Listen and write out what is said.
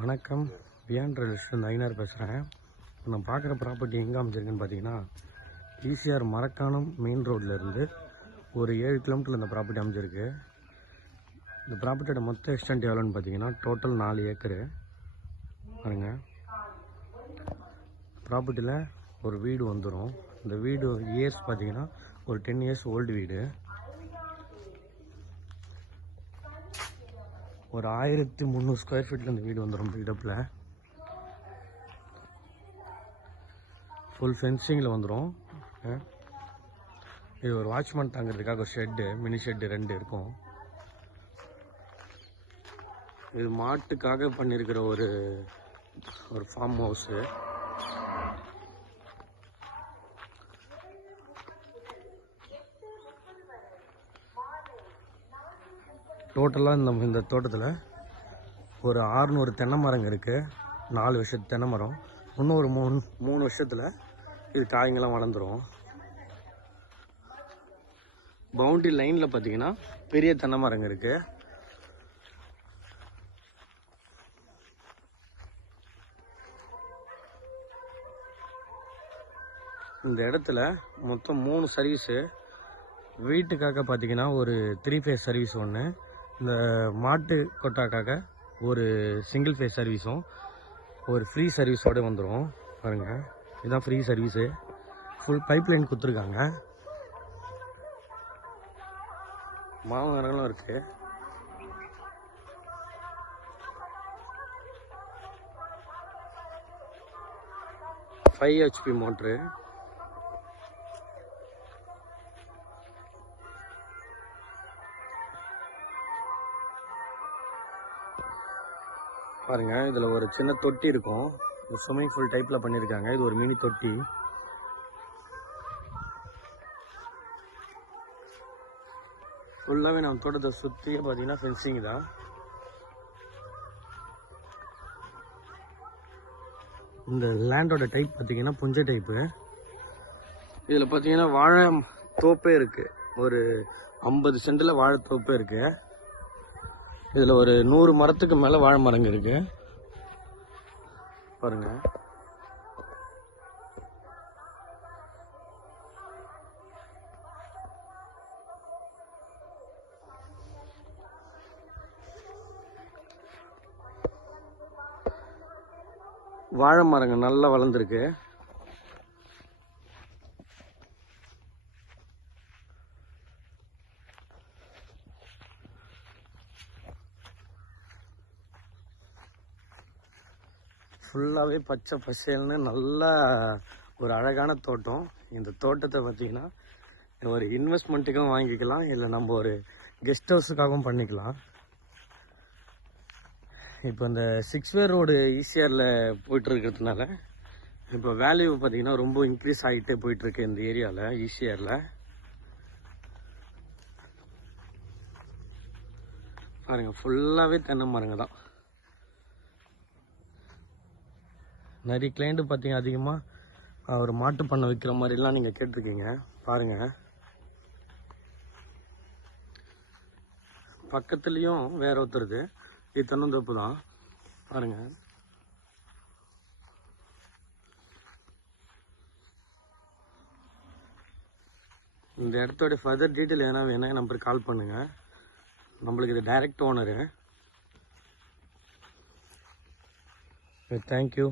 வணக்கம், beyond real estate ஐநார் பேசுகிறேன். நான் பார்க்குற ப்ராப்பர்ட்டி எங்கே அமைச்சிருக்குன்னு பார்த்தீங்கன்னா, ஈசிஆர் மரக்காணம் மெயின் ரோட்லேருந்து ஒரு 7 கிலோமீட்டரில் இந்த ப்ராப்பர்ட்டி அமைச்சிருக்கு. இந்த ப்ராப்பர்ட்டியோட மொத்த எக்ஸ்டென்ட் எவ்வளோன்னு பார்த்தீங்கன்னா, டோட்டல் 4 ஏக்கரு பாருங்க. ப்ராப்பர்ட்டியில் ஒரு வீடு வந்துடும். இந்த வீடு இயர்ஸ் பார்த்தீங்கன்னா ஒரு 10 இயர்ஸ் ஓல்டு வீடு. ஒரு 1300 ஸ்கொயர் ஃபீட்டில் இந்த வீடு வந்துடும். பில்டப்பில் ஃபுல் ஃபென்சிங்கில் வந்துடும். இது ஒரு வாட்ச்மேன் தாங்கிறதுக்காக ஒரு ஷெட்டு, மினி ஷெட்டு 2 இருக்கும். இது மாட்டுக்காக பண்ணியிருக்கிற ஒரு ஃபார்ம் ஹவுஸு. டோட்டலாக இந்த தோட்டத்தில் ஒரு 600 தென்னை மரங்க இருக்குது. 4 வருஷத்து தென்னை மரம். இன்னும் ஒரு 3 வருஷத்தில் இது காய்ங்கெல்லாம் வளர்ந்துடும். பவுண்டரி லைனில் பார்த்தீங்கன்னா பெரிய தென்னை மரங்க இருக்குது. இந்த இடத்துல மொத்தம் 3 சர்வீஸு. வீட்டுக்காக பார்த்தீங்கன்னா ஒரு 3 ஃபேஸ் சர்வீஸ் ஒன்று, இந்த மாட்டு கொட்டாக்காக ஒரு சிங்கிள் ஃபேஸ் சர்வீஸும் ஒரு ஃப்ரீ சர்வீஸோடு வந்துடும். பாருங்கள், இதுதான் free service. Full pipe line கொடுத்துருக்காங்க. மாமரங்களும் இருக்குது. Five HP motor. பாருங்க, இதுல ஒரு சின்ன தொட்டி இருக்கும். ஸ்விம்மிங் பூல் டைப்ல பண்ணிருக்காங்க. இது ஒரு மினி தொட்டி. ஃபுல்லாவே நம்ம தோட்டத்தை சுத்தியே பாத்தீங்கன்னா ஃபென்சிங் தான். இந்த லேண்டோட டைப் பார்த்தீங்கன்னா புஞ்ச டைப்பு. இதில் பார்த்தீங்கன்னா வாழை தோப்பே இருக்குது. ஒரு 50 சென்டில் வாழை தோப்பே இருக்குது. இதில் ஒரு 100 மரத்துக்கு மேலே வாழை மரங்க இருக்குது. பாருங்க, வாழை மரங்க நல்லா வளர்ந்துருக்கு. ஃபுல்லாகவே பச்சை பசேல்னு நல்லா ஒரு அழகான தோட்டம். இந்த தோட்டத்தை பார்த்தீங்கன்னா ஒரு இன்வெஸ்ட்மெண்ட்டுக்கும் வாங்கிக்கலாம், இல்லை நம்ம ஒரு கெஸ்ட் ஹவுஸுக்காகவும் பண்ணிக்கலாம். இப்போ இந்த 6 வே ரோடு ஈசிஆரில் போயிட்டுருக்கிறதுனால இப்போ வேல்யூ பார்த்தீங்கன்னா ரொம்ப இன்க்ரீஸ் ஆகிட்டே போயிட்டுருக்கு இந்த ஏரியாவில், ஈசிஆரில். பாருங்கள், ஃபுல்லாகவே தென்னை மரங்க தான். நிறைய கிளைண்ட்டு பார்த்தீங்க அதிகமாக ஒரு மாட்டு பண்ணை வைக்கிற மாதிரிலாம் நீங்கள் கேட்டிருக்கீங்க. பாருங்கள், பக்கத்துலேயும் வேற ஒருத்தருது. இது தென்னந்தோப்பு தான். பாருங்கள், இந்த இடத்தோட ஃபர்தர் டீட்டெயில் எதனா வேணா நம்பருக்கு கால் பண்ணுங்கள். நம்மளுக்கு இது டைரக்ட் ஓனரு. தேங்க்யூ.